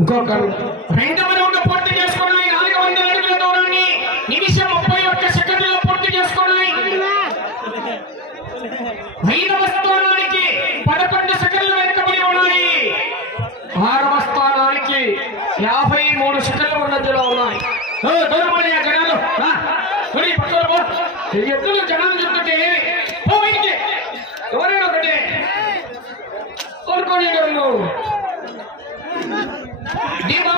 ఇంకొకరు రెండవ రౌండ్ పూర్తి చేసుకున్నాయి. నాలుగు వందల అడుగుల దూరాన్ని నిమిషం ముప్పై ఒక్క సెకండ్లలో పూర్తి చేసుకున్నాయి. ఐదవ స్థానానికి పదకొండు సెకండ్లు వెనుకబడి ఉన్నాయి. ఆరవ స్థానానికి యాభై మూడు సెకండ్లు ఉన్నందులో ఉన్నాయి. ఓ, దూరమయ్య జనాలు. రా. ఎద్దులు జనాలు చూస్తుంటే పో బయటికి. ఎవరైనా ఒకటి. కోరుకోండి ನೀವು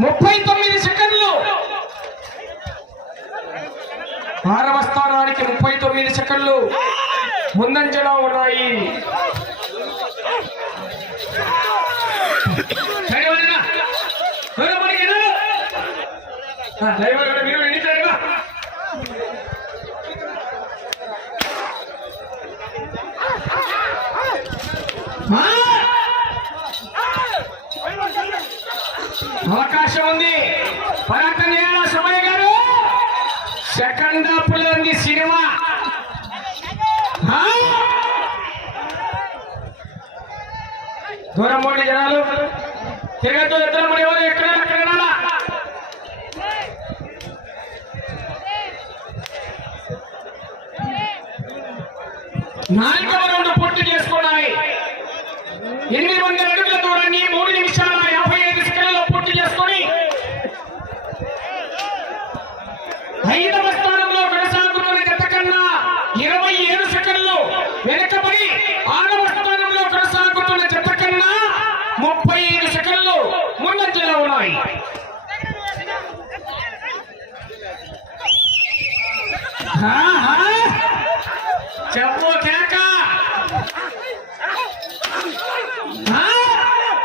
ముప్పై తొమ్మిది సెకండ్లు. ఆరవ స్థానానికి ముప్పై తొమ్మిది సెకండ్లు. ముందంజలో ఉన్నాయి. సరే వదినా. దూరం పడి ఎదురు. ఆ, డ్రైవర్ కూడా మీరు ఎన్ని డ్రైవర్? ఆ! అవకాశం ఉంది. పరాక్రమ చేయాలా సమయ గారు. సెకండ్ హాఫ్లో ఉంది సినిమా. దూరం పోండి జనాలు. తిరగద్దు ఇద్దరు మరి ఎవరు ఎక్కడ ఎక్కడ నాలుగవ రౌండ్ పూర్తి చేసుకోవడానికి ఎనిమిది మంది అడుగుల దూరాన్ని మూడు నిమిషాల యాభై ఐదు సెకండ్లలో పూర్తి చేసుకొని ఐదవ స్థానంలో కొనసాగుతున్న జత కన్నా ఇరవై ఏడు సెకండ్లు వెనకబడి ఆరవ స్థానంలో కొనసాగుతున్న జత కన్నా ముప్పై ఐదు సెకండ్లు ముందంజలో ఉన్నాయి ఆహా! చెప్పు కేక ఆ!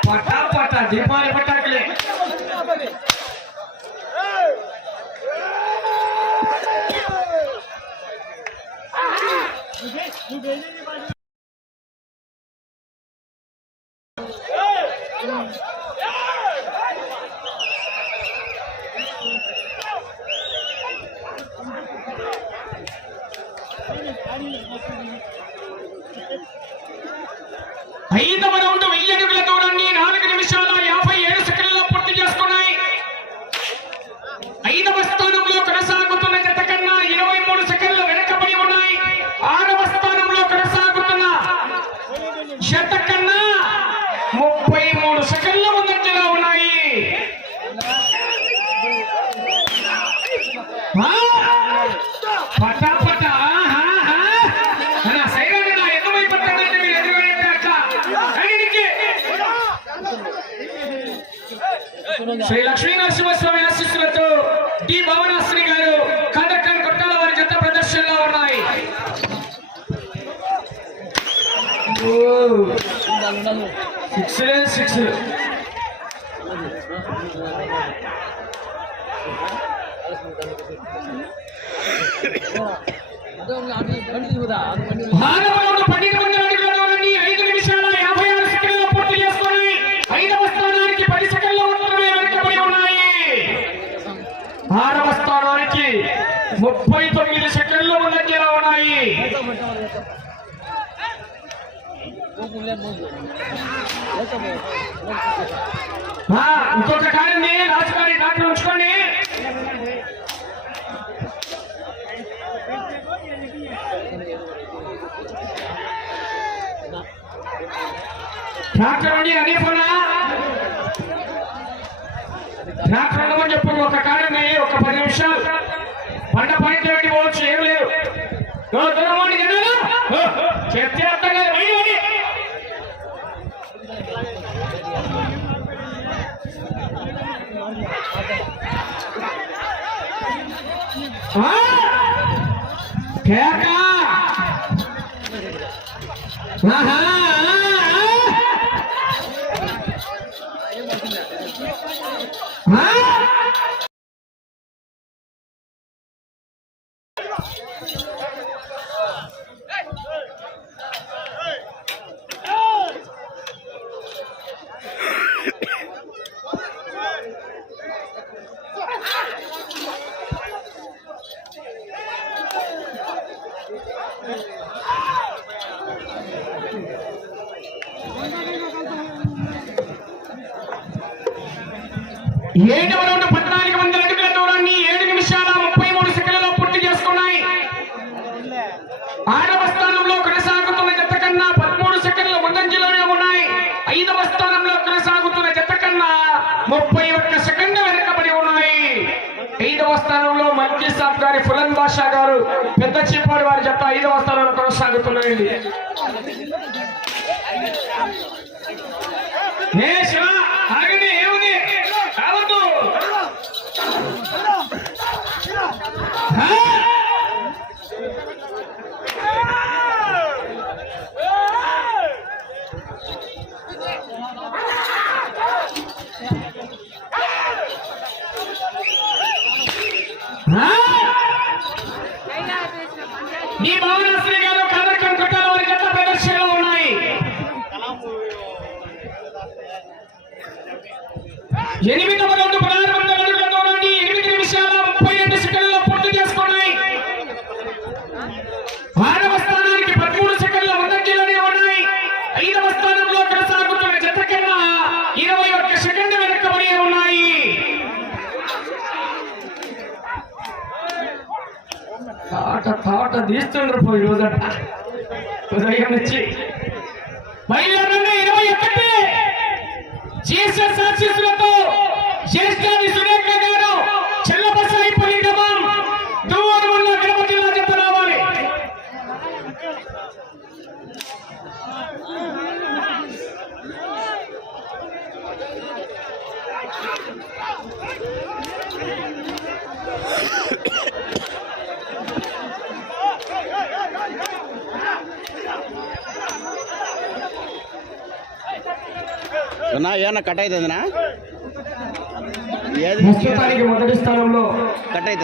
పటా పటా దీపావళి పటాకులే ఐదవ రౌండ్ వెయ్యి అడుగుల దూరాన్ని నాలుగు నిమిషాల యాభై ఏడు సెకండ్లలో పూర్తి చేసుకున్నాయి ఐదవ స్థానంలో కొనసాగుతున్న జత కన్నా ఇరవై మూడు సెకండ్లు వెనకబడి ఉన్నాయి ఆరవ స్థానంలో కొనసాగుతున్న జత కన్నా ముప్పై మూడు సెకండ్ల ముందంజలో ఉన్నాయి ఆ! పటా పటా ఆహా, ఆహా. అలా సైలెంట్గా ఎందుకు భయపడతారంటే మీరు ఎదురుగానే అట్లా. అన్నిటికీ. శ్రీ లక్ష్మీ నరసింహస్వామి ఆశీస్సులతో డి భవనాశ్రీ గారు కందక్కన్ కొట్టాల వారి జత ప్రదర్శనలో ఉన్నాయి. సిక్స్ సిక్స్ పన్నెండు వందల అడుగుల దూరాన్ని ఐదు నిమిషాల యాభై ఆరు సెకండ్లలో పూర్తి చేసుకొని ఐదవ స్థానానికి పది సెకండ్ల మాత్రమే వెనుకబడి ఉన్నాయి ఆరవ స్థానానికి ముప్పై తొమ్మిది సెకండ్లు ముందంజలో ఉన్నాయి. ఇంకొక కాలండి రాజుగారి డాక్టర్ ఉంచుకోండి. ట్రాక్టర్ ఉండి కూడా డాక్టర్ ఉండమని చెప్పు ఒక కాలండి ఒక పది నిమిషాలు. పంట పాయింట్ పెట్టి పోవచ్చు ఏం లేదు చెప్తే అర్థం కాదు కేక ఆహా! ఆ! ఏడు కొనసాగుతున్నాయండి ఏ శివ ఆగండి ఏముంది? కావద్దు? ఈ భువనేశ్వరి గారు కదర్కం కొట్టాల వారి జత ప్రదర్శనలో ఉన్నాయి ఎనిమిదవ రౌండ్ పదహారు వందల అడుగుల ఎనిమిది నిమిషాల ముప్పై రెండు సెకండ్లలో పూర్తి చేసుకున్నాయి. ఆరవ స్థానానికి పదమూడు సెకండ్ల ముందంజలోనే ఉన్నాయి. ఐదవ స్థానంలో కొనసాగుతున్న జత కన్నా ఇరవై ఒక్క సెకండ్లు వెనకబడి ఉన్నాయి. తాట తాట తీస్తుండ్రు పోయి రోజట ఉదయం నుంచి. బయలుదేరండి ఇరవై ఒకటి. జీసస్ ఆశీస్సులతో జ్యేష్ఠాది అన్నా ఏమన్నా కట్ అవుతుందినా ప్రస్తుతానికి మొదటి స్థానంలో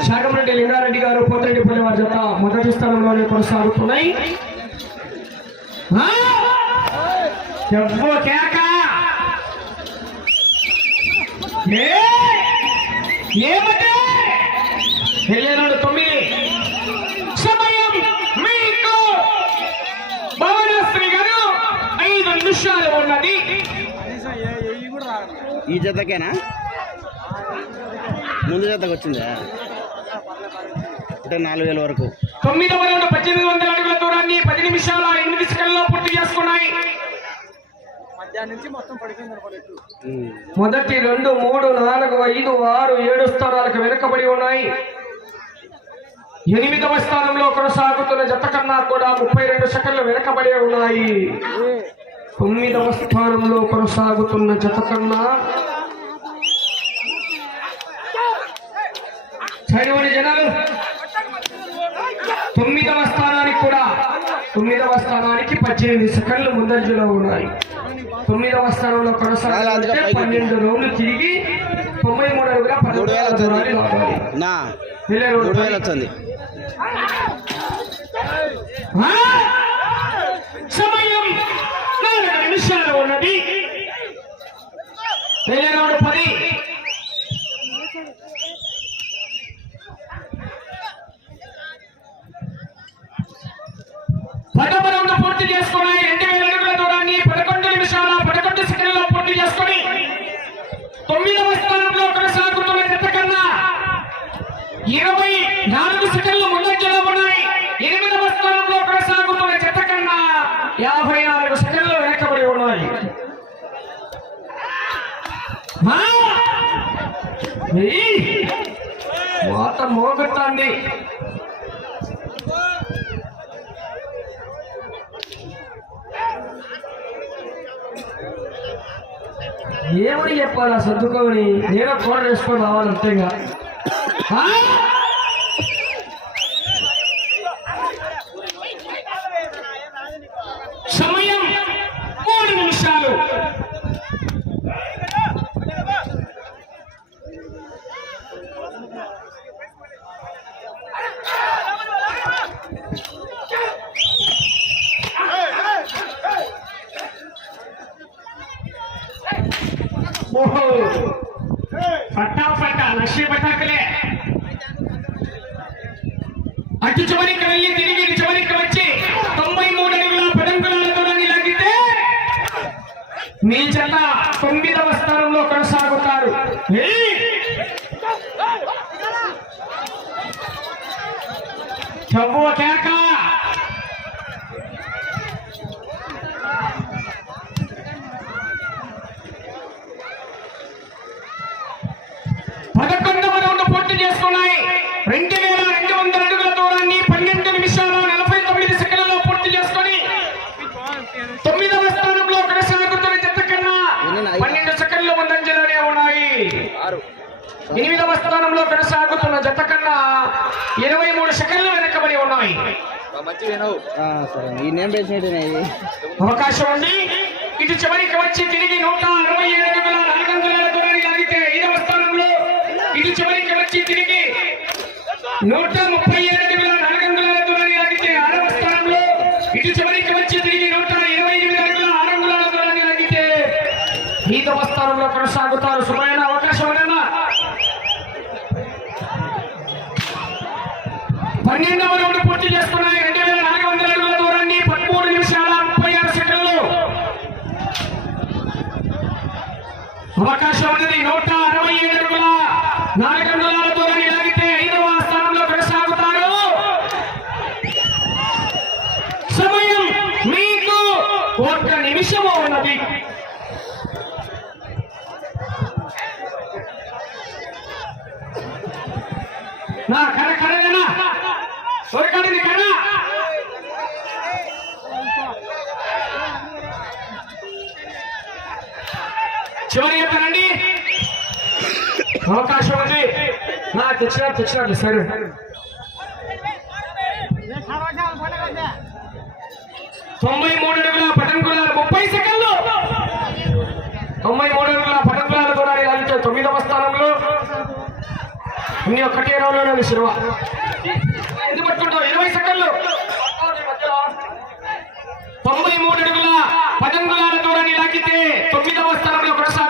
శాఖమరెడ్డి లింగారెడ్డి గారు పోతిరెడ్డిపల్లి వారి జత మొదటి స్థానంలోనే కొనసాగుతున్నాయి! ఏమిటి వెళ్ళేనాడు తొమ్మిది సమయం మీకు భువనేశ్వరి గారు ఐదు నిమిషాలు ఉన్నది ఈ జతకేనా? ముందు జతకు వచ్చిందా? అంటే నాలుగు వేల వరకు. తొమ్మిదవ రౌండ్ పద్దెనిమిది వందల అడుగుల దూరాన్ని పది నిమిషాల ఎనిమిది సెకండ్లలో పూర్తి చేసుకున్నాయి. మొదటి రెండు మూడు నాలుగు ఐదు ఆరు ఏడు స్థానాలకు వెనుకబడి ఉన్నాయి. ఎనిమిదవ స్థానంలో కొనసాగుతున్న జత కన్నా కూడా ముప్పై రెండు సెకండ్లు వెనుకబడి ఉన్నాయి. తొమ్మిదవ స్థానంలో కొనసాగుతున్న జత కన్నా చదివని జనాలు తొమ్మిదవ స్థానానికి కూడా తొమ్మిదవ స్థానానికి పద్దెనిమిది సెకండ్లు ముందంజలో ఉన్నాయి. తొమ్మిదవ స్థానంలో కొనసాగాలంటే పన్నెండు రౌండ్లు తిరిగి తొంభై మూడు అడుగుల మూడు వేలు దూరాన్ని లాగాలి నా వెళ్ళే మూడు రోడ్డు వేలు వచ్చింది ఆ! సమయం నాలుగు నిమిషాలు ఉన్నది వెళ్ళే రోడ్డు పది పదవ పూర్తి చేసుకుని రెండు వేల అడుగుల దూరాన్ని పదకొండు నిమిషాల పదకొండు పూర్తి చేసుకొని తొమ్మిదవ స్థానంలో కొనసాగుతున్న జత కన్నా ఇరవై నాలుగు సెకండ్లు ముందంజలో ఉన్నాయి ఎనిమిదవ స్థానంలో కొనసాగుతున్న జత కన్నా యాభై నాలుగు సెకండ్లు వెనకబడి ఉన్నాయి ఆ! ఏయ్! వాత ఏమని చెప్పాలా సర్దుకోమని నేను ఫోన్ వేసుకొని రావాలి అంతేగా ఆ? సమయం మూడు నిమిషాలు ఓహో పట్టా పట్టా లక్ష్య పటాకలే అటు చివరికి వెళ్ళి తిరిగి ఇటు చివరికి వచ్చి తొంభై మూడు అడుగుల పదంగుల దూరాన్ని లాగితే మీ జత తొమ్మిదవ స్థానంలో కొనసాగుతారు ఏయ్! చవ్వ కేక పదకొండవ రౌండ్ పూర్తి చేసుకున్నాయి రెండు వేల రెండు వందల అడుగుల దూరాన్ని పన్నెండు నిమిషాల నలభై తొమ్మిది సెకండ్లలో పూర్తి చేసుకొని తొమ్మిదవ స్థానంలో కొనసాగుతున్న జత కన్నా పన్నెండు సెకండ్లు ముందంజలోనే ఉన్నాయి ఆరు ఎనిమిదవ స్థానంలో కొనసాగుతున్న జత కన్నా ఇరవై మూడు సెకండ్లు వెనకబడి ఉన్నాయి. ఆ, సరే ఈ నేమ్ వేసినట్టు ఇది అవకాశం ఉంది. ఇటు చివరికి వచ్చి తిరిగి నూట అరవై ఏడు అడుగుల నాలుగు వందల దూరాన్ని లాగితే ఐదవ స్థానంలో ఇటు చివరికి వచ్చి తిరిగి నూట ముప్పై ఏడు అడుగుల నాలుగు వందల దూరాన్ని లాగితే ఆరవ స్థానంలో ఇటు చివరికి వచ్చి తిరిగి నూట ఇరవై ఎనిమిది అడుగుల ఆరు అంగుళాల దూరాన్ని లాగితే ఐదవ స్థానంలో కొనసాగుతారు సుమైన అవకాశం ఉందన్నా పన్నెండవ రౌండ్ పూర్తి చేసుకున్నాయి. రెండు వేల నాలుగు వందల అడుగుల దూరాన్ని పదమూడు నిమిషాల ముప్పై ఆరు సెకండ్లు. అవకాశం ఉన్నది నూట అరవై ఏడు అడుగుల నాలుగు వందల దూరాన్ని లాగితే ఐదవ స్థానంలో కొనసాగుతారు సమయం మీకు ఒక్క నిమిషము ఉన్నది నా కర కరగనా సొరకడిని కర ఉంది. అవకాశం ఉంది. నా తెచ్చినా తెచ్చినట్లు సరే. తొంభై మూడు అడుగుల పటంకుల ముప్పై సెకండ్లు. తొంభై మూడు అడుగుల పటంకుల కొనాలి అంటే తొమ్మిదవ స్థానంలో. నీ ఒక్కటే రౌండ్లోనే శివ ఎందుకు పట్టుకుంటావు ఇరవై సెకండ్లు. తొంభై మూడు అడుగుల పదంగులాల దూరాన్ని లాగితే తొమ్మిదవ స్థానంలో కొనసాగు